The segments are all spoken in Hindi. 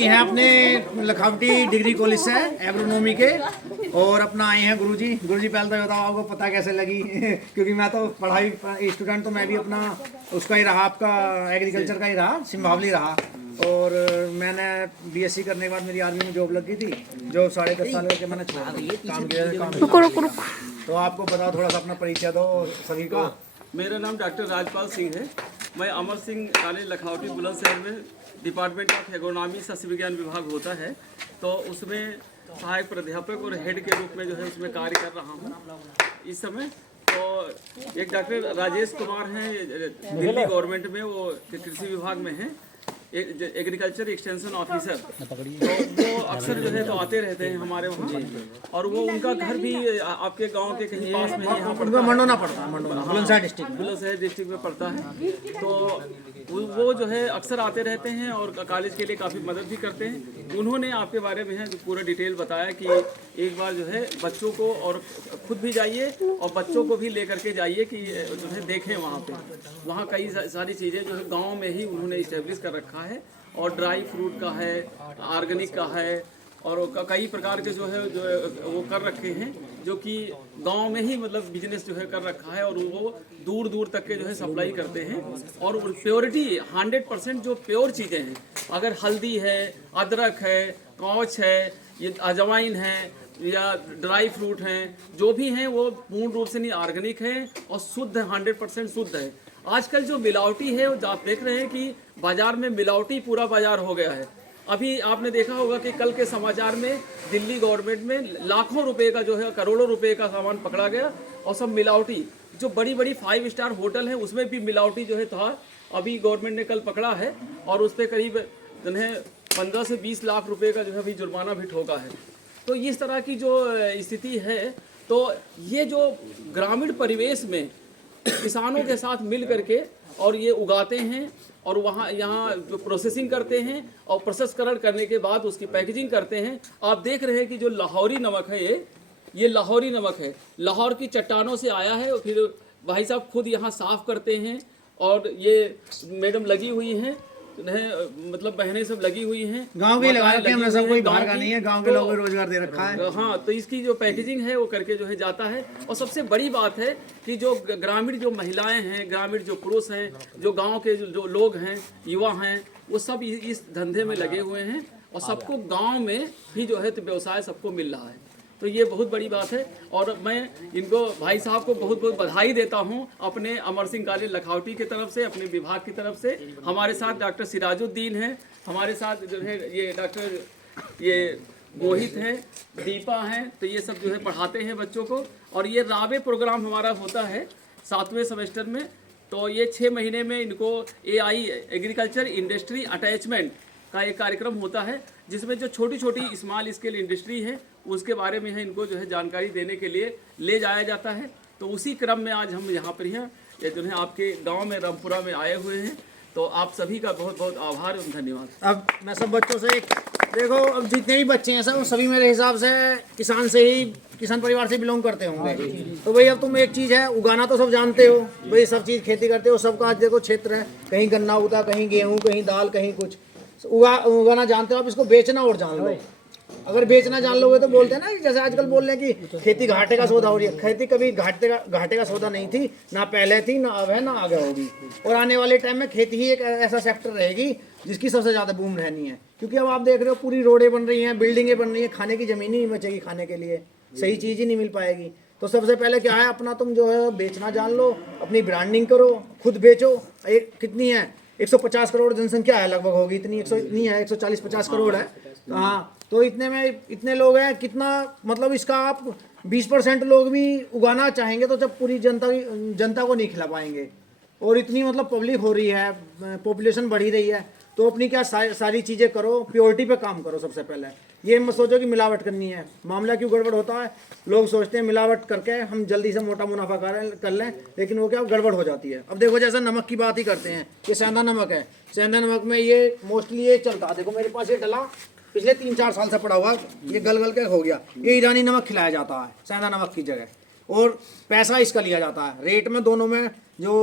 जी हैं अपने लखावटी डिग्री कॉलेज से एग्रोनॉमी के, और अपना आए हैं गुरुजी। गुरुजी पहले तो बताओ आपको पता कैसे लगी क्योंकि मैं तो पढ़ाई स्टूडेंट, तो मैं भी अपना उसका ही रहा, आपका एग्रीकल्चर का ही रहा, सिंभावली रहा। और मैंने बीएससी करने के बाद मेरी आर्मी में जॉब लग गई थी, जो 10.5 साल के मैंने छोड़ा काम किया। तो आपको बताओ, थोड़ा सा अपना परिचय दो सभी का। मेरा नाम डॉक्टर राजपाल सिंह है। मैं अमर सिंह कॉलेज लखावटी बुलंदशहर में डिपार्टमेंट ऑफ एग्रोनॉमी सस्य विज्ञान विभाग होता है, तो उसमें सहायक प्राध्यापक और हेड के रूप में जो है उसमें कार्य कर रहा हूँ इस समय। तो एक डॉक्टर राजेश कुमार हैं, दिल्ली गवर्नमेंट में, वो कृषि विभाग में हैं, एग्रीकल्चर एक्सटेंशन ऑफिसर। तो वो अक्सर जो है तो आते रहते हैं हमारे वहाँ, और वो उनका घर भी आपके गांव के कहीं पास में यहाँ पड़ता है, मंडोना पड़ता है, बुलंदशहर डिस्ट्रिक्ट में पड़ता है। तो वो जो है अक्सर आते रहते हैं और कॉलेज के लिए काफ़ी मदद भी करते हैं। उन्होंने आपके बारे में है पूरा डिटेल बताया कि एक बार जो है बच्चों को, और खुद भी जाइए और बच्चों को भी लेकर के जाइए कि जो है देखें वहाँ पे। वहाँ कई सारी चीज़ें जो है गांव में ही उन्होंने इस्टेब्लिश कर रखा है, और ड्राई फ्रूट का है, ऑर्गेनिक का है, और कई प्रकार के जो है वो कर रखे हैं, जो कि गांव में ही मतलब बिजनेस जो है कर रखा है, और वो दूर दूर तक के जो है सप्लाई करते हैं। और प्योरिटी 100% जो प्योर चीज़ें हैं, अगर हल्दी है, अदरक है, कौच है, ये अजवाइन है, या ड्राई फ्रूट हैं, जो भी हैं वो पूर्ण रूप से नहीं ऑर्गेनिक है और शुद्ध 100% शुद्ध है। आजकल जो मिलावटी है, वो आप देख रहे हैं कि बाजार में मिलावटी पूरा बाजार हो गया है। अभी आपने देखा होगा कि कल के समाचार में दिल्ली गवर्नमेंट में लाखों रुपए का जो है, करोड़ों रुपए का सामान पकड़ा गया, और सब मिलावटी। जो बड़ी बड़ी 5 स्टार होटल हैं उसमें भी मिलावटी जो है था, अभी गवर्नमेंट ने कल पकड़ा है, और उस पर करीब जिन्हें 15 से 20 लाख रुपए का जो है अभी जुर्माना भी ठोका है। तो इस तरह की जो स्थिति है, तो ये जो ग्रामीण परिवेश में किसानों के साथ मिल करके और ये उगाते हैं, और वहाँ यहाँ जो प्रोसेसिंग करते हैं, और प्रसंस्करण करने के बाद उसकी पैकेजिंग करते हैं। आप देख रहे हैं कि जो लाहौरी नमक है, ये लाहौरी नमक है, लाहौर की चट्टानों से आया है, और फिर भाई साहब खुद यहाँ साफ़ करते हैं, और ये मैडम लगी हुई हैं, मतलब बहनें सब लगी हुई हैं, गांव के लगा रखे हैं, सब कोई बाहर का नहीं है, गांव के लोगों को रोजगार दे रखा है। हाँ, तो इसकी जो पैकेजिंग है वो करके जो है जाता है। और सबसे बड़ी बात है कि जो ग्रामीण जो महिलाएं हैं, ग्रामीण जो पुरुष हैं, जो गांव के जो लोग हैं, युवा हैं, वो सब इस धंधे में लगे हुए हैं, और सबको गाँव में भी जो है तो व्यवसाय सबको मिल रहा है। तो ये बहुत बड़ी बात है, और मैं इनको भाई साहब को बहुत बहुत बधाई देता हूँ अपने अमर सिंह कॉलेज लखावटी की तरफ से, अपने विभाग की तरफ से। हमारे साथ डॉक्टर सिराजुद्दीन हैं, हमारे साथ जो है ये डॉक्टर ये मोहित हैं, दीपा हैं, तो ये सब जो है पढ़ाते हैं बच्चों को। और ये रावे प्रोग्राम हमारा होता है 7वें सेमेस्टर में, तो ये 6 महीने में इनको AI एग्रीकल्चर इंडस्ट्री अटैचमेंट का एक कार्यक्रम होता है, जिसमें जो छोटी छोटी स्मॉल स्केल इंडस्ट्री है उसके बारे में है इनको जो है जानकारी देने के लिए ले जाया जाता है। तो उसी क्रम में आज हम यहाँ पर हैं, ये जो है आपके गांव में रामपुरा में आए हुए हैं। तो आप सभी का बहुत बहुत आभार और धन्यवाद। अब मैं सब बच्चों से देखो, अब जितने भी बच्चे हैं सब सभी मेरे हिसाब से किसान परिवार से बिलोंग करते होंगे। तो भाई अब तुम एक चीज़ है, उगाना तो सब जानते हो भाई, सब चीज़ खेती करते हो, सबका आज देखो क्षेत्र है, कहीं गन्ना उगता है, कहीं गेहूँ, कहीं दाल, कहीं कुछ उगाना जानते हो। आप इसको बेचना और जान लो। अगर बेचना जान लोगे तो बोलते हैं ना, जैसे आजकल बोल रहे हैं कि खेती घाटे का सौदा हो रही है। खेती कभी घाटे का सौदा नहीं थी, ना पहले थी, ना अब है, ना आगे होगी। और आने वाले टाइम में खेती ही एक ऐसा सेक्टर रहेगी जिसकी सबसे ज़्यादा बूम रहनी है। क्योंकि अब आप देख रहे हो पूरी रोडें बन रही हैं, बिल्डिंगें बन रही हैं, खाने की ज़मीन ही नहीं बचेगी, खाने के लिए सही चीज़ ही नहीं मिल पाएगी। तो सबसे पहले क्या है, अपना तुम जो है बेचना जान लो, अपनी ब्रांडिंग करो, खुद बेचो। एक कितनी है, 150 करोड़ जनसंख्या है लगभग, होगी इतनी, 100 नहीं है, 140-50 करोड़ है। तो हाँ, तो इतने में इतने लोग हैं, कितना मतलब इसका आप 20% लोग भी उगाना चाहेंगे तो जब पूरी जनता को नहीं खिला पाएंगे। और इतनी मतलब पब्लिक हो रही है, पॉपुलेशन बढ़ी रही है, तो अपनी क्या सारी चीज़ें करो, प्योरिटी पे काम करो। सबसे पहले ये मत सोचो कि मिलावट करनी है। मामला क्यों गड़बड़ होता है, लोग सोचते हैं मिलावट करके हम जल्दी से मोटा मुनाफा कर लें, लेकिन वो क्या गड़बड़ हो जाती है। अब देखो जैसे नमक की बात ही करते हैं, ये सेंधा नमक है, सेंधा नमक में ये मोस्टली ये चलता है। देखो मेरे पास ये डला पिछले 3-4 साल से पड़ा हुआ, ये गल गल के हो गया। ये ईरानी नमक खिलाया जाता है सेंधा नमक की जगह, और पैसा इसका लिया जाता है। रेट में दोनों में जो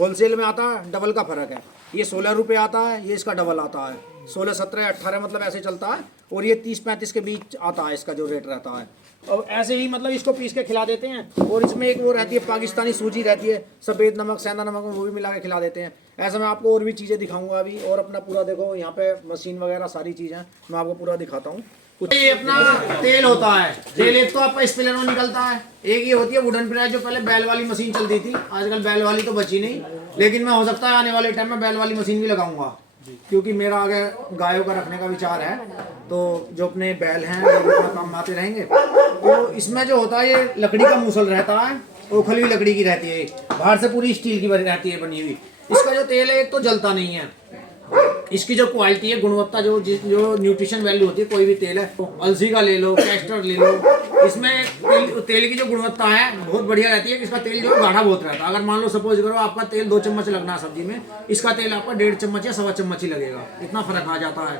होलसेल में आता है डबल का फ़र्क है। ये 16 रुपये आता है, ये इसका डबल आता है। 16, 17, 18 मतलब ऐसे चलता है। और ये 30-35 के बीच आता है इसका जो रेट रहता है। और ऐसे ही मतलब इसको पीस के खिला देते हैं। और इसमें एक वो रहती है पाकिस्तानी सूजी रहती है, सफ़ेद नमक सेंधा नमक, वो भी मिला के खिला देते हैं। ऐसा मैं आपको और भी चीज़ें दिखाऊंगा अभी। और अपना पूरा देखो यहाँ पे मशीन वगैरह सारी चीज़ें मैं आपको पूरा दिखाता हूँ। ये अपना तेल होता है। तेल एक तो आपका स्पिलर में निकलता है, एक ये होती है वुडन प्रेस जो पहले बैल वाली मशीन चलती थी। आजकल बैल वाली तो बची नहीं, लेकिन मैं हो सकता है आने वाले टाइम में बैल वाली मशीन भी लगाऊंगा, क्योंकि मेरा आगे गायों का रखने का विचार है। तो जो अपने बैल हैं वो अपना काम आते रहेंगे। तो इसमें जो होता है ये लकड़ी का मूसल रहता है, ओखली हुई लकड़ी की रहती है, बाहर से पूरी स्टील की रहती है बनी हुई। इसका जो तेल है एक तो जलता नहीं है, इसकी जो क्वालिटी है, गुणवत्ता, जो न्यूट्रिशन वैल्यू होती है कोई भी तेल है, तो अलसी का ले लो, कैस्टर ले लो, इसमें तेल की जो गुणवत्ता है बहुत बढ़िया रहती है। इसका तेल जो गाढ़ा बहुत रहता है। अगर मान लो सपोज करो आपका तेल 2 चम्मच लगना है सब्जी में, इसका तेल आपका 1.5 चम्मच या 1.25 चम्मच ही लगेगा, इतना फर्क आ जाता है।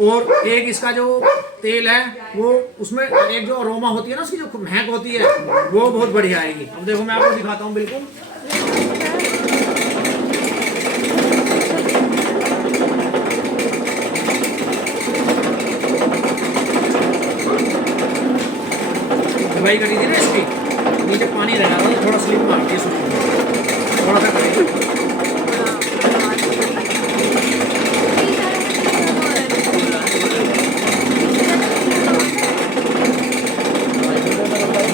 और एक इसका जो तेल है वो, उसमें एक जो अरोमा होती है ना, उसकी जो महक होती है वो बहुत बढ़िया आएगी। अब देखो मैं आपको दिखाता हूँ बिल्कुल। दवाई करी थी ना इसकी, नीचे पानी रह रहा था, थोड़ा स्लिप मार दिया थोड़ा सा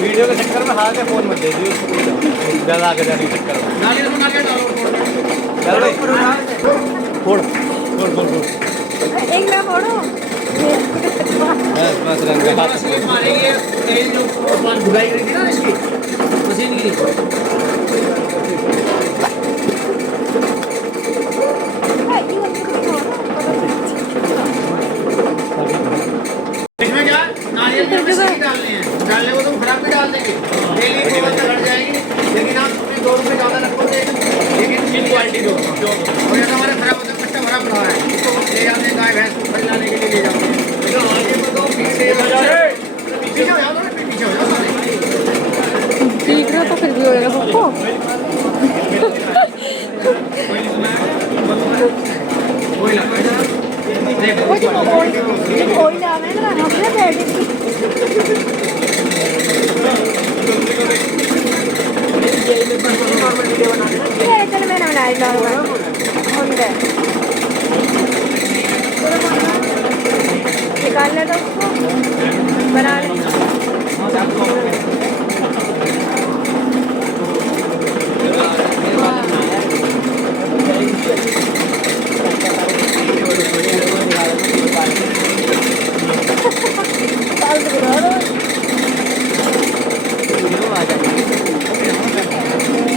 वीडियो के चक्कर में हाथ में फोन मत दे दियो, ज्यादा आगे जाने के चक्कर में। नाली में नाली डालो, चल भाई फोड़ फोड़ फोड़ फोड़ एक मैं फोड़ो। बस बस रंग थोड़ा स्लिप मारेंगे। तेल जो धुलाई करी थी ना इसकी मशीन की, इसमें क्या नारियल के मशीन डालने हैं, डालने को तो खराब भी डाल देंगे, डेली गोबर से घट जाएगी। लेकिन आप उसमें 2 रुपये ज़्यादा रखोगे, लेकिन क्वालिटी दो। और जैसा हमारा खराब होता है, कच्चा भरा पड़ा है, इसको ले जाते हैं गाय भैंस को खिलाने के लिए ले जाते हैं। पीछे हो जाओ, पीछे हो जाओ सारे। दिख रहा तो फिर भी होएगा सबको। वही लगता है, देखो वो जो कोई नाम है ना, हमने बैठे ये चल मैंने बनाई ला होंगे निकाल ले तो उसको बना ले।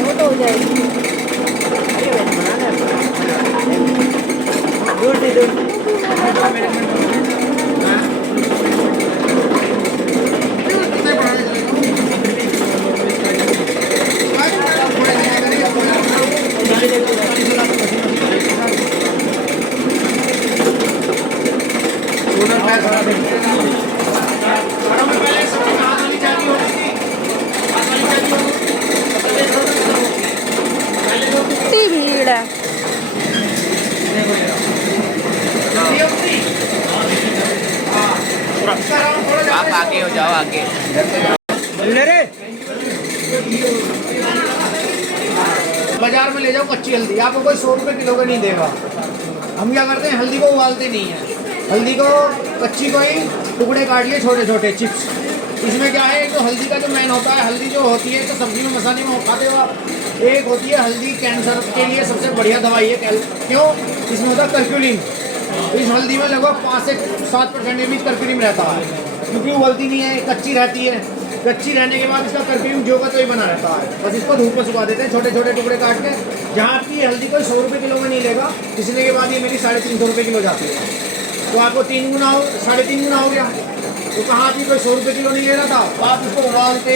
वो तो हो जाएगी। कितनी भीड़ है। आप आगे हो जाओ, आगे बाजार में ले जाओ कच्ची हल्दी, आपको कोई 100 रुपये किलो का नहीं देगा। हम क्या करते हैं, हल्दी को उबालते नहीं है, हल्दी को कच्ची को ही टुकड़े काट लिए छोटे छोटे चिप्स। इसमें क्या है, तो हल्दी का जो मेन होता है, हल्दी जो होती है तो सब्जी में मसाले में खाते हो आप, एक होती है हल्दी कैंसर के लिए सबसे बढ़िया दवाई है। क्यों? इसमें होता है कर्क्यूलिन। इस हल्दी में लगभग 5 से 7% के बीच कर्क्यूलिन रहता है, क्योंकि उबलती नहीं है, कच्ची रहती है। कच्ची रहने के बाद इसका कर्क्यूलिन जो का तो ही बना रहता है। बस इसको धूप में सुखा देते हैं छोटे छोटे टुकड़े काट के। जहाँ आपकी हल्दी कोई 100 रुपये किलो में नहीं लेगा, पिसने के बाद ये मेरी 350 रुपये किलो जाती है, तो आपको 3 गुना 3.5 गुना हो गया। तो कहाँ आपकी कोई 100 रुपये किलो नहीं ले रहा था, तो आप इसको उबालते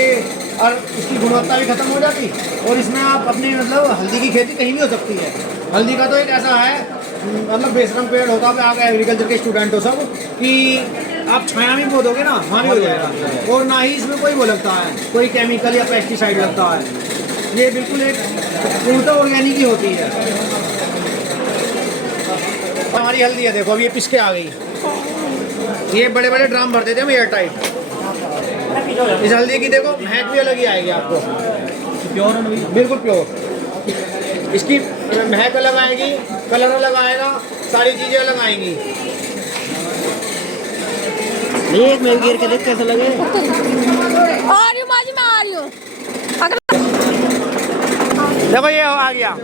और इसकी गुणवत्ता भी खत्म हो जाती। और इसमें आप अपनी मतलब हल्दी की खेती कहीं भी हो सकती है। हल्दी का तो एक ऐसा है, मतलब बेशरम पेड़ होता है, आप एग्रीकल्चर के स्टूडेंट हो सब, कि आप छाया में बो दोगे ना, वहाँ भी हो जाएगा। और ना ही इसमें कोई वो लगता है, कोई केमिकल या पेस्टिसाइड लगता है। ये बिल्कुल एक पूर्णतः ऑर्गेनिक ही होती है। हमारी हल्दी है, देखो अब ये पिसके आ गई। ये बड़े बड़े ड्राम भर देते हैं हम एयर टाइट। इस हल्दी की देखो महक भी अलग ही आएगी आपको, प्योर बिल्कुल प्योर। इसकी महक अलग आएगी, कलर अलग आएगा, सारी चीज़ें अलग आएंगी। एक मेरे गिर के देख कैसा लगे। आ रही हूँ माजी, मैं आ रही हूँ। देखो ये आ गया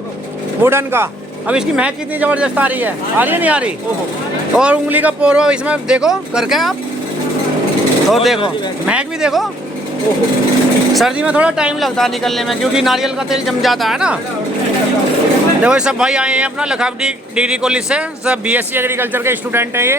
वुडन का। अब इसकी महक कितनी जबरदस्त आ रही है नहीं आ रही? और उंगली का पोरवा इसमें देखो करके आप, और देखो महक भी देखो। सर्दी में थोड़ा टाइम लगता है निकलने में, क्योंकि नारियल का तेल जम जाता है ना। देखो ये सब भाई आए हैं अपना लखावटी डिग्री कॉलेज से, सब BSc एग्रीकल्चर के स्टूडेंट हैं ये।